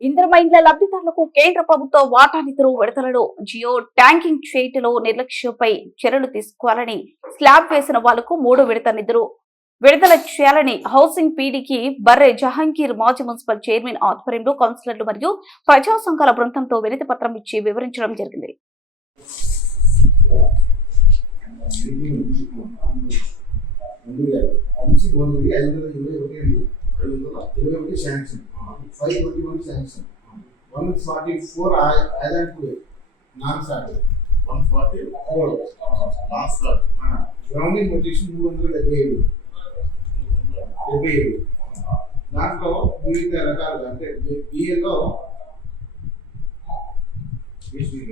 ఇంద్రమైండ్ల లబ్ధిదారులకు కేంద్ర ప్రభుత్వ వాటా నిధులు విడుదలలో జియో ట్యాంకింగ్ చేయటంలో నిర్లక్ష్యంపై చర్యలు తీసుకోవాలని స్లాబ్ వేసిన వాళ్లకు 3 విడత నిధులు విడుదల చేయాలని హౌసింగ్ పీడీకి బర్రె జహాంగీర్ మాజీ మున్సిపల్ చైర్మన్ ఆధ్వర్యంలో కౌన్సిలర్లు మరియు ప్రజా సంఘాల బృందంతో వినతి పత్రం ఇచ్చి వివరించడం జరిగింది. Sanction 521 sanction 144 island today non started 144 non start grounding వచ్చేసి 377 దాంట్లో వివిధ రకాలుగా అంటే బిఏలో బేస్మెంట్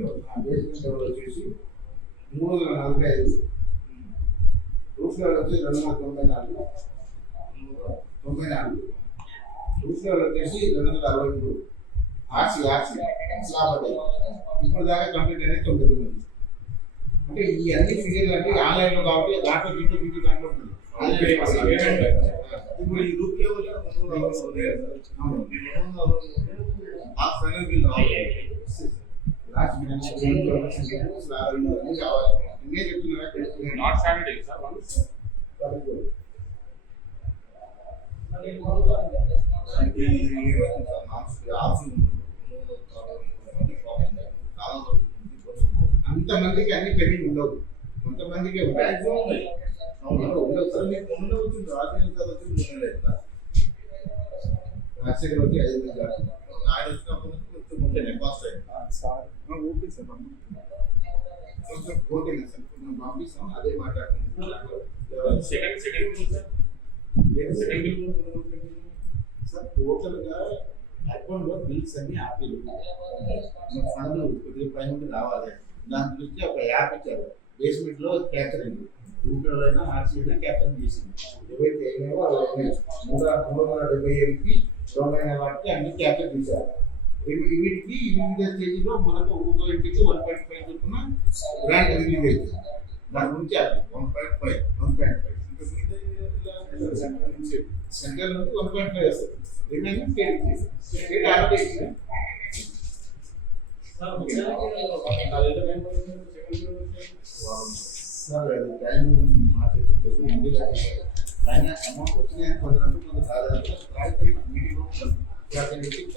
లెవెల్ వచ్చేసి 345 రూఫ్ లెవెల్ వచ్చి 294 రూఫ్ లెవెల్ వచ్చేసి 263 ఆర్సీ స్లాబ్ ఇప్పుడు దాకా కంప్లీట్ అనేది 99 అంటే ఈ అన్ని ఫిగర్లు అంటే ఆన్లైన్లో కాబట్టి దాంట్లో వీటి దాంట్లో ఉంటుంది. ఇప్పుడు ఈ roof level not Saturday, sir. అంతమందికి అన్ని పెండింగ్ ఉండవు, కొంతమందికి ఉండవు. సార్ మీకు ఉండవచ్చు రాజకీయ రాజశేఖర్ వచ్చి 5,000 ఆయన వచ్చినప్పుడు కొంచెం కాస్ట్ అయింది. ఓకే సార్ కొంచెం ఓకే సార్ కొంచెం పంపిస్తాం అదే మాట్లాడుతున్నాం. సార్ టోటల్గా అకౌంట్లో బిల్స్ అన్ని ఆపేలు ఫండ్ కొద్దిగా పైన రావాలి. దాని దృష్టి ఒక యాప్ ఇచ్చారు బేస్మెంట్లో క్యాప్చరింగ్ రూట్లో అయినా ఆర్సీ అయినా క్యాప్చరింగ్ చేసింది. ఏవైతే అయినాయో అవి 377కి రౌండ్ అయిన వాటికి అన్ని క్యాప్చర్ చేశారు. వీటికి వివిధ స్టేజ్లో మనకు ఒక్కొక్క ఇంటికి 1.5 చొప్పున గ్రాంట్ రిలీజ్ అవుతుంది. దాని గురించి 1.5 సెంట్రల్ నుండి 1.5 వస్తుంది. Remaining state state allocation sir అది టైం మాట్లాడుతుంది. ఇండియా పైన అమౌంట్ వచ్చినాయని కొందరు కొందరు రాలేదు. మీటింగ్